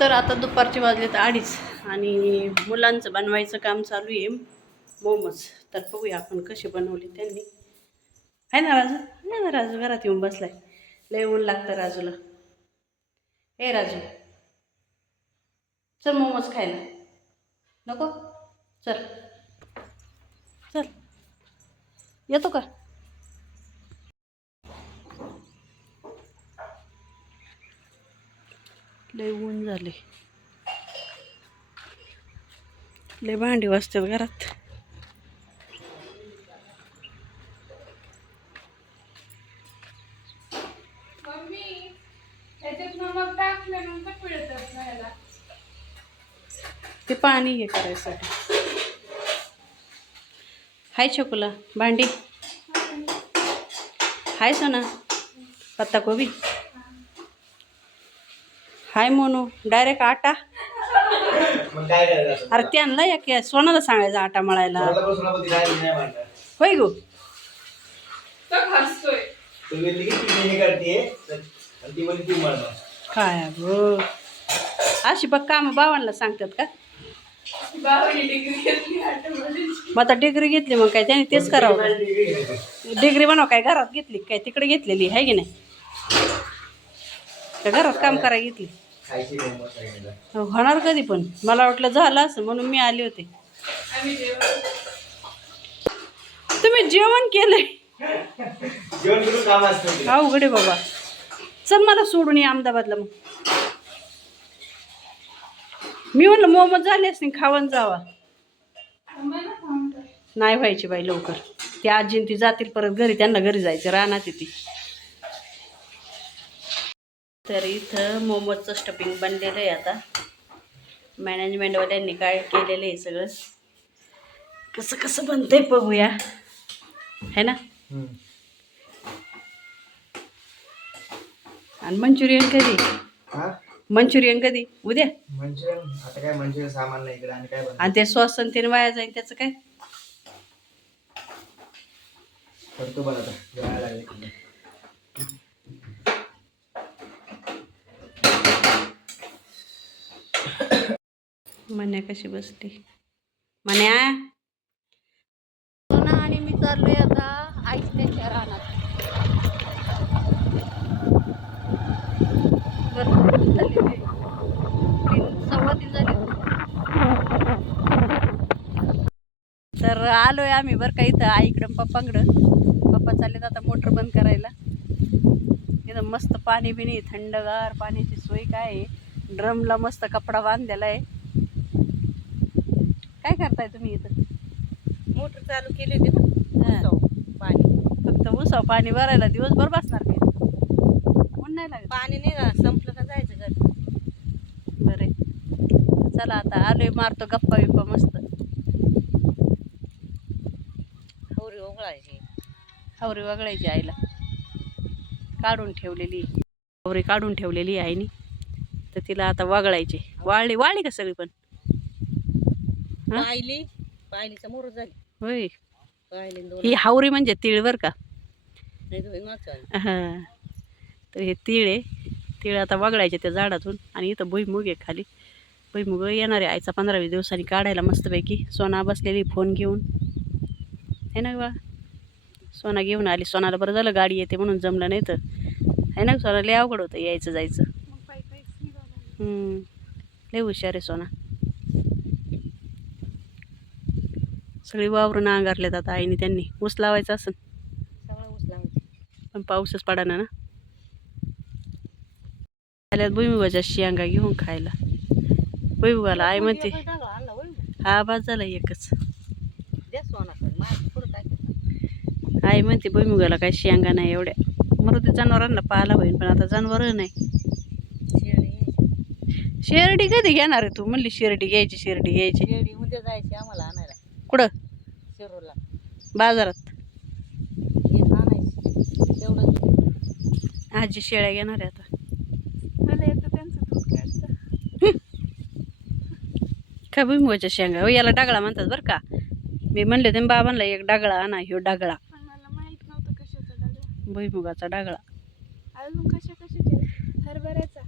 तर आता दुपारचे वाजलेत 2:30 आणि मुलांचं बनवायचं काम चालू आहे मोमोज. तर बघूया आपण कसे बनवले त्यांनी. आहे ना राजू? नाही ना राजू घरात येऊन बसलाय. लय ऊन लागतं राजूला. हे राजू चल मोमोज खायला. नको? चल चल येतो का? लय ऊन झाले. लय भांडी वाजतात घरात. ते पाणी हे करायसाठी. हाय छोकुला भांडी. हाय सोना पत्ता कोबी. हाय मोनू डायरेक्ट आटा. अरे त्यांना या की सोनाला सांगायचं आटा मळायला. होय गो काय गो अशी बघ काम बाबांना सांगतात का? मग आता डिग्री घेतली मग काय त्याने तेच करावं. डिग्री बनव काय घरात घेतली काय तिकडे घेतलेली आहे की नाही? त्या घरात काम करायला घेतली. होणार कधी पण मला वाटलं झालं असं म्हणून मी आले होते. तुम्ही जेवण केलंय? अवघड आहे बाबा. चल मला सोडून ये अहमदाबादला. मग मी म्हणलं मोमोज झाले असते खावण जावा. नाही व्हायची बाई लवकर. ती आजीन ती जातील परत घरी. त्यांना घरी जायचं रानात ती. तर इथं मोमोजचं स्टफिंग बनलेलं आहे. आता मॅनेजमेंटवाल्यांनी काय केलेलं आहे सगळं. कसं कसं बनतंय बघूया है ना. आणि मंचुरियन कधी? मंचुरियन कधी? उद्या. मंचुरियन आता काय मंचुरियन सामान नाही इकडे. आणि काय आणि ते सॉस आणि ते वाया जाईल त्याचं काय करतो बघ आता जेवायला लागले. मन्या कशी बसली मन्या. सोना आणि मी चाललोय आता आईच्या रानात. तर आलोय आम्ही बरं का इथं आईकडं पप्पाकडं. पप्पा चाललेत आता मोटर बंद करायला. इथं मस्त पाणी बिणी थंडगार पाण्याची सोय काय आहे. ड्रमला मस्त कपडा बांधलेला आहे. काय करताय तुम्ही इथं? मोटर चालू केली होती ना. पाणी फक्त उसाव पाणी भरायला दिवसभर बसणार की? ऊन नाही लागत? पाणी नाही का संपलं का जायचं घरी. बरे चला आता आलोय मारतो गप्पा बिप्पा मस्त. हवरी ओघळायची. हवरी वगळायची आईला काढून ठेवलेली. हवरी काढून ठेवलेली आईनी. तर तिला आता वगळायची. वाळली वाळली का सगळी पण? पायलीचा मोर झाली. होय पायली ही हावरी म्हणजे तीळ बर का. नाही हां तर हे तीळ आहे. तीळ आता वगळायचे त्या झाडातून. आणि इथं भुईमुग आहे खाली. भुईमुग येणार आहे आईचा 15-20 दिवसांनी काढायला मस्तपैकी. सोना बसलेली फोन घेऊन है ना बा. सोना घेऊन आली. सोनाला बरं झालं गाडी येते म्हणून जमलं नाही तर है ना. सोना लय अवघड होतं यायचं जायचं. लय हुशार आहे सोना. सगळी वावरून अंगारल्यात आता आईने. त्यांनी ऊस लावायचं असं सगळं ऊस लावायचं पण पाऊसच पडाना ना. आल्यात भुईमुगाच्या शेंगा घेऊन खायला. भुईमुगाला आई म्हणते हा बाज झाला एकच. आई म्हणते भुईमुगाला काय शेंगा नाही एवढ्या. मग ते जनावरांना पाहायला होईल पण आता जनावर नाही. शेरडी कधी घेणार आहे तू? म्हणली शिर्डी घ्यायची शिर्डी घ्यायची. शेळी उद्या जायची आम्हाला आणायला. कुठं? शिरूरला बाजारात. आणायची तेवढं. आजी शेळ्या घेणार आहे आता. काय भुईमुगाच्या शेंगा हो याला डागळा म्हणतात बरं का. मी म्हणले ते बाबांना एक डागळा आणा. ह्यो डागळा भुईमुगाचा डागळा. अजून कशा कशाचे हरभऱ्याचा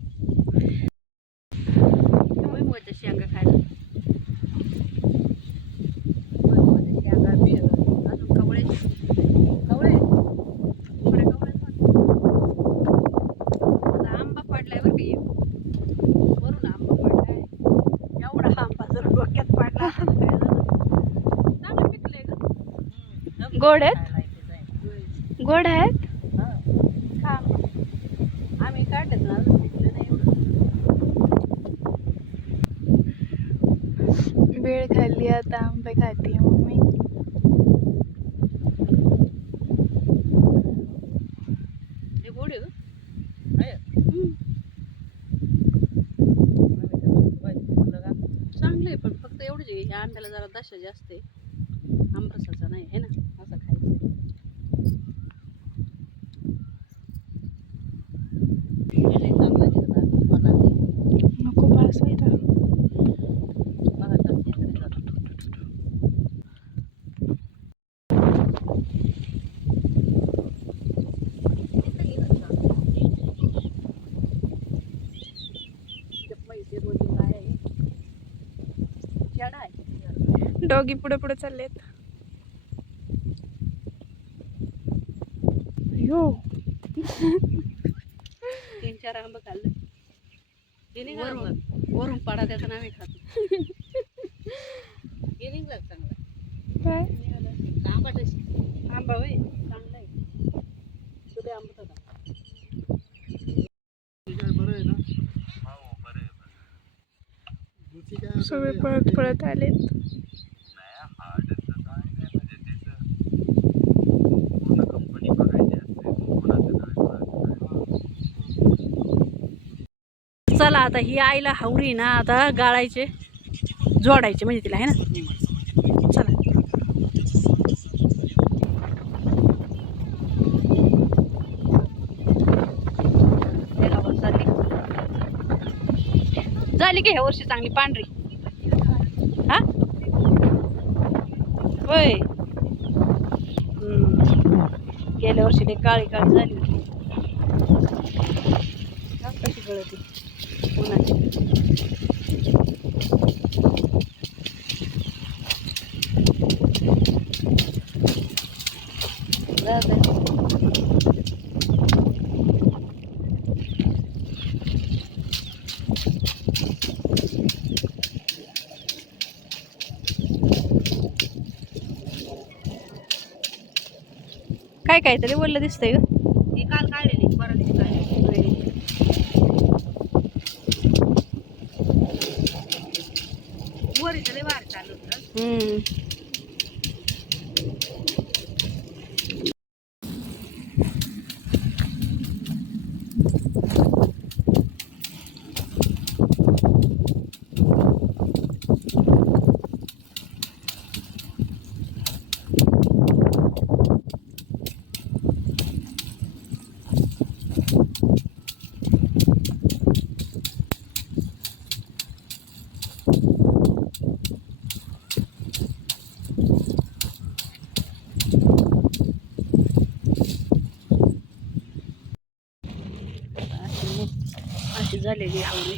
गोड आहेत खायला इथे जाईल. गोड आहेत हा. हा आम्ही काढलेत ना अजून पिकलं नाही एवढं. भेळ खाल्ली आता आंबे खाते मम्मी हे गोड आहे गं. आहे. हम्म. आम्ही तर भाजी केलं का? चांगलं आहे पण फक्त एवढंच आहे ह्या आंब्याला जरा दशा जास्त आहे आंबरसाचा नाही आहे ना असं खायचं लई चांगला आहे तिथं भाजी. बनाते. नको भास आता बघा कसं येतं ते जातं. तिथं गेलं का? म्हैसे 2-3 गाय आहे शेळा आहे डॉगी पुढे पुढे चाललेत यो 3-4 आंबं खाल्लं हे निघालं वरून बघ. वरून पाडा त्याचं नाव खातो हे निघालं चांगलं. काय आंबाटच. आंबा होय चांगला आहे तुझे आंबट होता सगळे पळत पळत आलेत चला आता ही आईला हावरी ना आता गाळायचे जोडायचे म्हणजे तिला आहे ना चला झाली की ह्या वर्षी चांगली पांढरी हा होय गेल्या वर्षी ते काळी काळी झाली होती कशी गळती उन्हाची काय काय तरी बोललं दिसतंय ग हे काल काढलेली परत दिवशी काढलेली. मोरीचं लय वार चालू होतं. अशी झालेली आवडी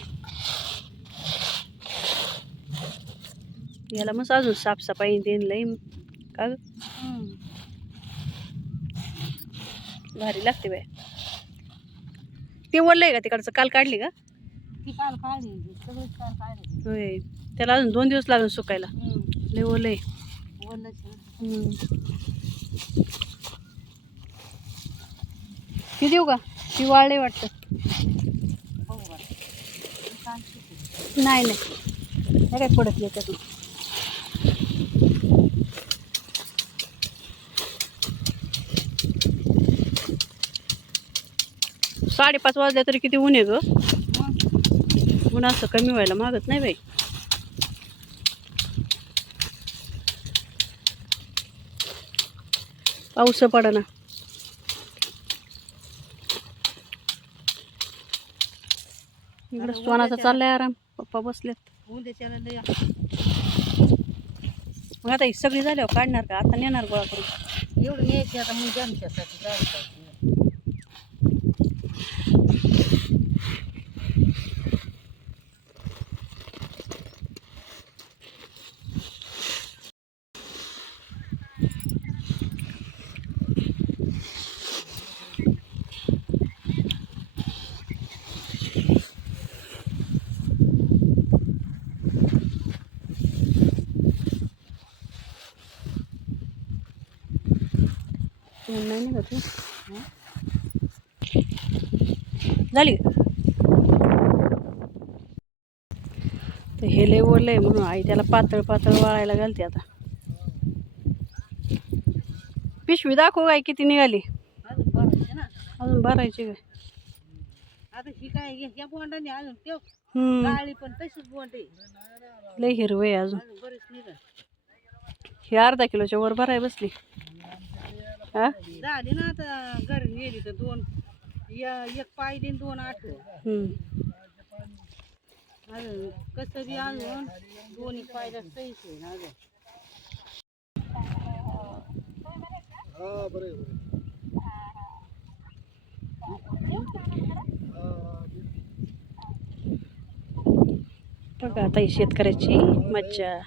याला मग अजून साफसफाई देईन लई का ग? भारी लागते बाय ते ओललंय का तिकडचं काल काढली का ती काल काढली सगळीच काल काढली. होय त्याला अजून 2 दिवस लागून सुकायला लय ओलय ती देऊ का ती वाळले वाटतं नाही नाही हे काय पडत नाही त्यातून साडेपाच वाजल्या तरी किती ऊन आहे ग ऊन असं कमी व्हायला मागत नाही बाई पाऊस पडना इकडं सोनाचा चाललाय आराम पप्पा बसलेत उद्याच्याला लय मग आता ही सगळी झाल्यावर काढणार का आता नेणार गोळा करून एवढं न्यायची आता मग आमच्यासाठी काय पाहिजे. नाही निघत हो. झाली का? तर हे लय ओलं आहे म्हणून आई त्याला पातळ पातळ वाळायला घालते आता. पिशवी दाखव काय किती निघाली. अजून भरायचे ना. अजून भरायची काय? आता ही काय या बोंडाने अजून ते हम्म, गाळी पण तशीच बोंड आहे. लय हिरवं आहे अजून. अजून बरेच निघा. हे अर्धा किलोच्या वर भराय बसली. हा झाली ना आता घरी नेली तर दोन एक पायली आणि 2 आठवं. अजून कसं बी अजून 2 पायला सहीच आहे ना अजून. बघा आता ही शेतकऱ्याची मज्जा.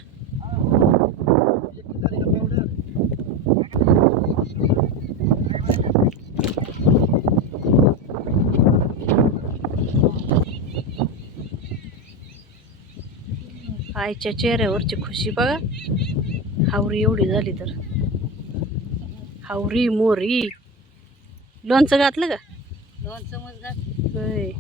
आईच्या चेहऱ्यावरची खुशी बघा. हावरी एवढी झाली तर. हावरी मोरी. लोणचं घातलं का? लोणचं मग घातलं. होय.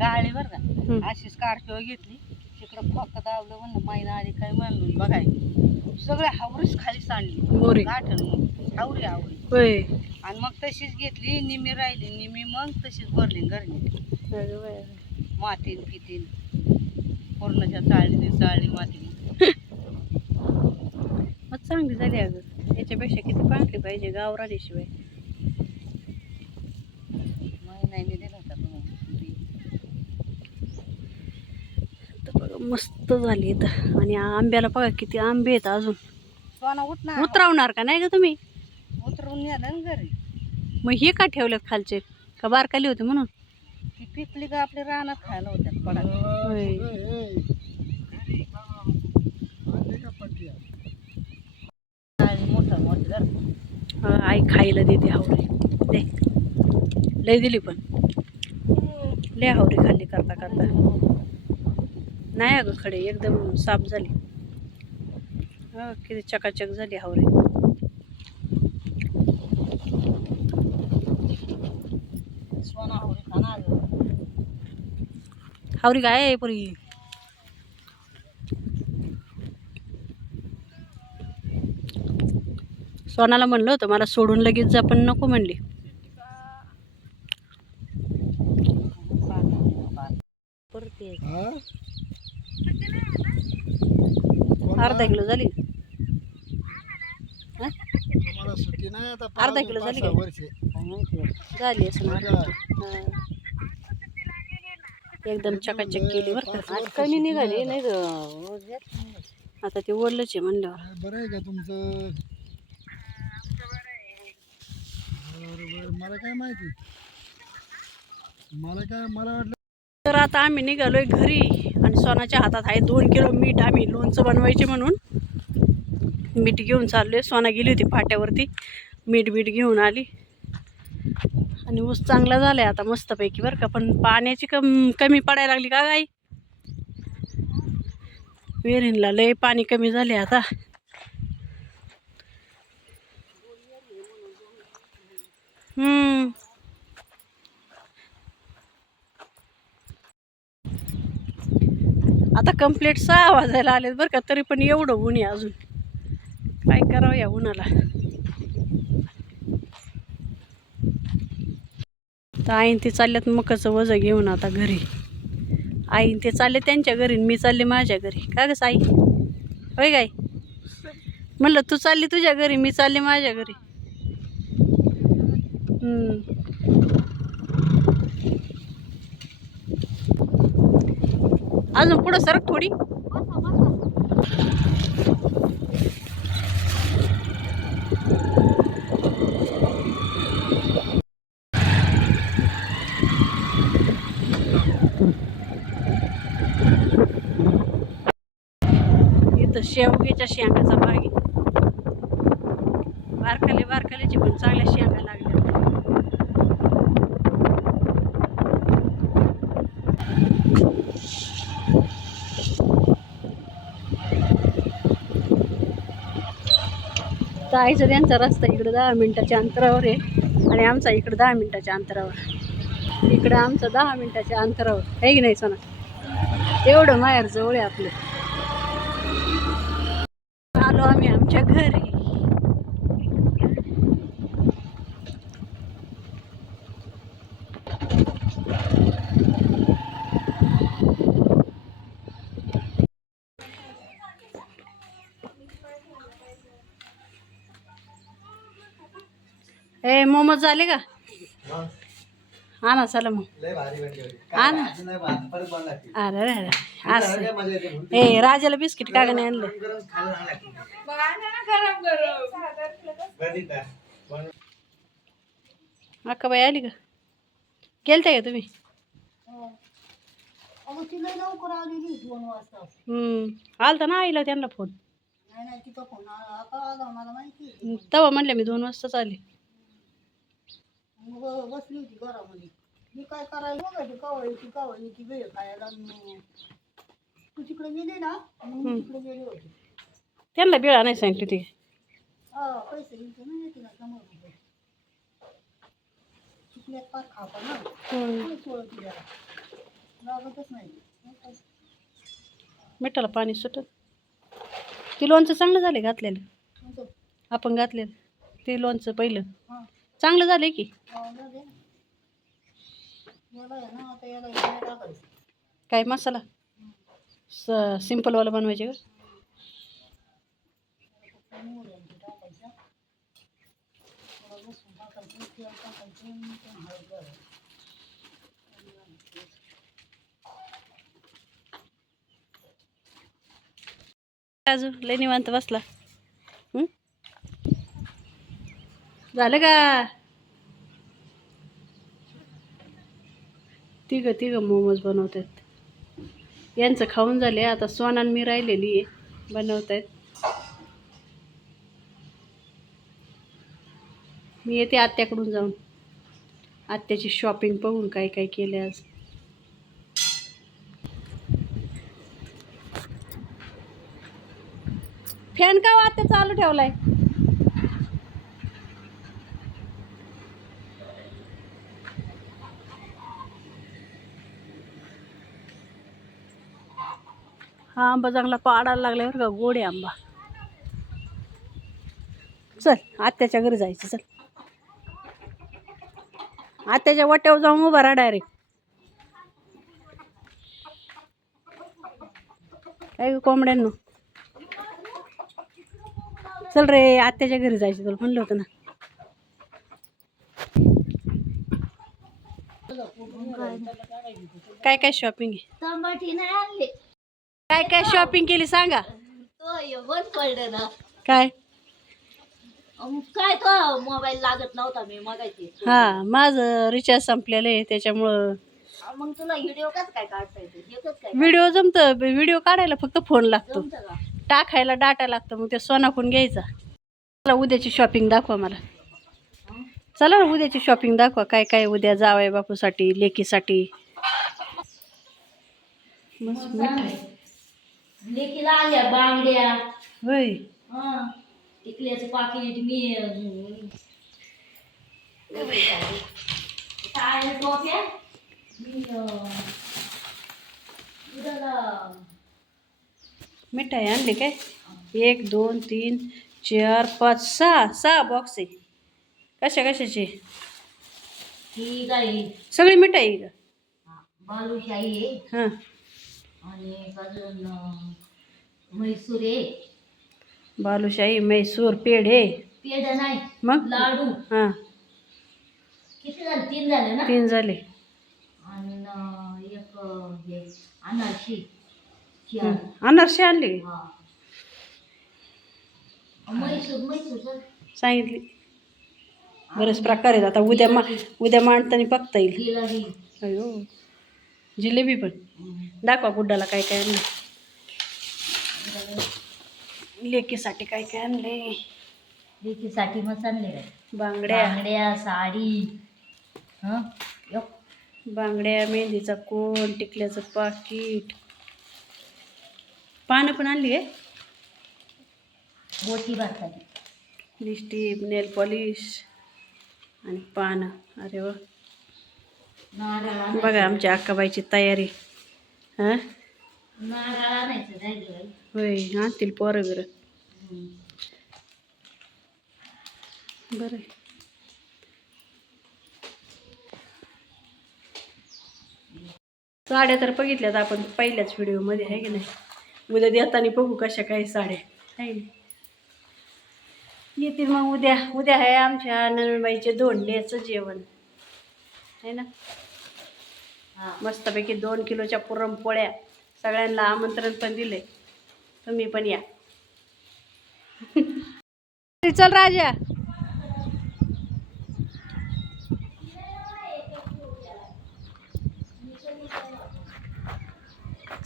गाळी बरं का अशी स्कॉर्पिओ घेतली तिकडं फक्त दावलं म्हणलं माईना आली काय म्हणून बघाय सगळ्या हावरीच खाली सांडली मोरी. गाठण मग हावरी हावरी. होय. आणि मग तशीच घेतली निम्मी राहिली निम्मी मग तशीच भरली घरनी अगं बाई. मातीन पितीन पूर्णच्या चाळणी चाळणी मातीने. मग चांगली झाली अगं. याच्यापेक्षा किती पांढरी पाहिजे गावरानीशिवाय. महिन्याने दिला होता मग. तर बघा मस्त झाली इथं. आणि आंब्याला बघा किती आंबे आहेत अजून. सोना उठ ना. उतरवणार का नाही का तुम्ही? उतरून नेलं ना घरी. मग हे का ठेवलेत खालचे? का बारकाली होती म्हणून? ती पिकली का आपल्या रानात खायला होत्यात पडा. होय. मोठं मोठं घर. आई खायला देते हावरी. दे लय दिली पण लय हावरी खाल्ली करता करता. नाही अगं खडे एकदम साफ झाली. किती चकाचक झाली हावरी. सोना हावरी खाना हावरी काय आहे पुरी? सोनाला म्हणलं होतं मला सोडून लगेच जा पण नको म्हणली. अर्धा किलो झाली. हा? अर्धा किलो झाली काय? झाली असं एकदम चकाचक केली बरं का. आज कमी निघाली नाही ग. आता ते ओढलंच आहे म्हणल्यावर. बरं आहे का तुमचं? मला काय माहिती. मला वाटलं. तर आता आम्ही निघालोय घरी आणि सोनाच्या हातात आहे 2 किलो मीठ. आम्ही लोणचं बनवायचे म्हणून मीठ घेऊन चाललोय. सोना गेली होती फाट्यावरती मीठ घेऊन आली आणि ऊस चांगला झालाय आता मस्तपैकी बरं का. पण पाण्याची कमी पडायला लागली का गाई? विहिरींला लय पाणी कमी झाले आता. आता कंप्लीट 6 वाजायला आलेत बरं का. तरी पण एवढं ऊन आहे अजून. काय करावं या उन्हाला. तर आईन ते चालल्यात मकाचं वजं घेऊन आता घरी. आईन ते चालले त्यांच्या घरी मी चालले माझ्या घरी. का गं आई? होय गाय? म्हणलं तू चालली तुझ्या घरी मी चालले माझ्या घरी. अजून पुढं सरक थोडी. इथं शेवग्याच्या शेंगाचा बाग आहे. बारकाल्याची पण चांगल्या शेंगा लागल्या. जायचं त्यांचा रस्ता इकडं 10 मिनिटाच्या अंतरावर आहे आणि आमचा इकडं 10 मिनिटाच्या अंतरावर. इकडं आमचं 10 मिनिटाच्या अंतरावर आहे की नाही सोना? एवढं माहेर जवळ आहे आपलं. आलो आम्ही आमच्या घरी. ए मोमोज झाले का? आणा चला मग आणा. अरे अरे असं ए राजाला बिस्किट का नाही आणलं? अक्काबाई आली का? गेलते का तुम्ही? अगं तिला लवकर आलेली 2 वाजता. आलता ना आईला त्यांना फोन. नाही नाही तिचा फोन आला मला माहिती. तेव्हा म्हणले मी 2 वाजताच आले. मग बसली होती घरामध्ये. मी काय करायला बघायची कावळी ती वेळ खायला. तू तिकडे गेली ना मग मी तिकडे गेले होते. त्यांना बिळा नाही सांगितली ती. हा पैसे घेते ना येते ना समोर चुकल्यात पार खापा ना सोळती जरा लागतच नाही. मिठाला पाणी सुटत. ते लोणचं चांगलं झाले घातलेलं. कोणतं? आपण घातलेलं ते लोणचं पहिलं हां चांगलं झालंय की. याला आहे ना आता याला काय टाकायचं? काय मसाला सिम्पलवाला बनवायचे का? टाकायचं थोडं लसूण टाकायचं तेल टाकायचं हळद घालायचं. अजून लय निवांत बसला. झालं का? तिघं मोमोज बनवतात. यांचं खाऊन झाले. आता सोनान मी राहिलेली आहे बनवतायत. मी येते आत्याकडून जाऊन. आत्याची शॉपिंग बघून काय काय केले आज. फॅन का आत्या चालू ठेवलाय? हा आंबा चांगला पाडायला लागल्यावर का गोड आहे आंबा. चल आत्याच्या घरी जायचं. चल आत्याच्या वाट्यावर जाऊन उभा राहा डायरेक्ट. काय ग कोंबड्यांनो? चल रे आत्याच्या घरी जायचं तुला म्हणलं होतं ना. काय काय शॉपिंग आहे? टमाटी नाही आणले. काय काय शॉपिंग केली सांगा. तो बंद पडलं ना. काय काय तो मोबाईल लागत नव्हता मी मगायची. हा माझं रिचार्ज संपलेलं आहे त्याच्यामुळं. मग तुला व्हिडिओ कसं काय काढता येते? एकच काय व्हिडिओ जमतं. व्हिडिओ काढायला फक्त फोन लागतो. जमतं का? टाकायला डाटा लागतो. मग ते सोनाकून घ्यायचा. चला उद्याची शॉपिंग दाखवा मला. चला ना उद्याची शॉपिंग दाखवा. काय काय उद्या जावई बापूसाठी लेकीसाठी. मस्त मिठाई. लेकीला आल्या बांगड्या. होय हा टिकल्याचं पाकिट मी काय टोप्या मी उद्याला मिठाई आणली काय? 1 2 3 4 5 6 बॉक्स आहे. कशा कशाची? ही काय सगळी मिठाई आहे का? बालुशाही आहे हां आणि अजून म्हैसूर आहे. बालुशाही मैसूर पेढे पेढ नाही मग लाडू. हां किती झाले? 3 झाले ना. 3 झाले. आणि एक हे अनारशी अनारसे आणले. हा म्हैसूर सांगितली. बरेच प्रकार आहेत. आता उद्या मांडताना बघता येईल. जिलेबी. अयो जिलेबी पण दाखवा गुड्डाला काय काय आणलं. लेकीसाठी काय काय आणले? लेकीसाठी मग चालले बांगड्या बांगड्या साडी. हं बांगड्या मेहंदीचा कोण टिकल्याचं पाकिट. पानं पण आणली आहे. बोटी भरताची. लिपस्टिक नेल पॉलिश आणि पानं. अरे वा, बघा आमच्या अक्काबाईची तयारी. हां होय, आणतील पोरं बिरं. बरं आहे. साड्या तर बघितल्यात आपण पहिल्याच व्हिडिओमध्ये, आहे की नाही. उद्या देताना बघू कशा काही साड्या आहे ना. येतील मग उद्या. उद्या आहे आमच्या नंदबाईचे धोंड्याचं जेवण आहे ना. मस्तपैकी 2 किलोच्या पुरणपोळ्या. सगळ्यांना आमंत्रण पण दिले, तुम्ही पण या. चल राजा.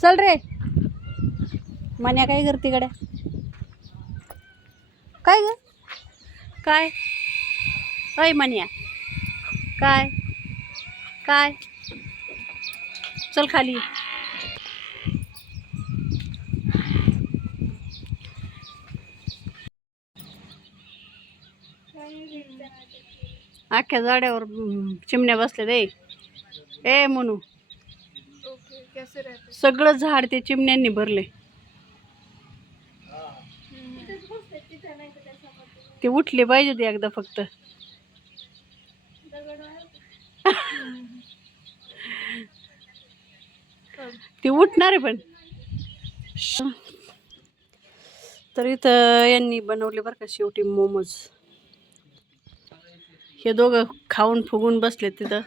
चल रे. मान्या काय करते गड्या? काय ग काय? अय मान्या काय काय? चल खाली. अख्ख्या झाड्यावर चिमण्या बसले रे. ए म्हणू, ओके कैसे रहते? सगळं झाड ते चिमण्यांनी भरले. ते उठले पाहिजे ते एकदा फक्त. ते उठणार आहे पण. तर इथं यांनी बनवले बरं का शेवटी मोमोज. हे दोघं खाऊन फुगून बसले तिथं.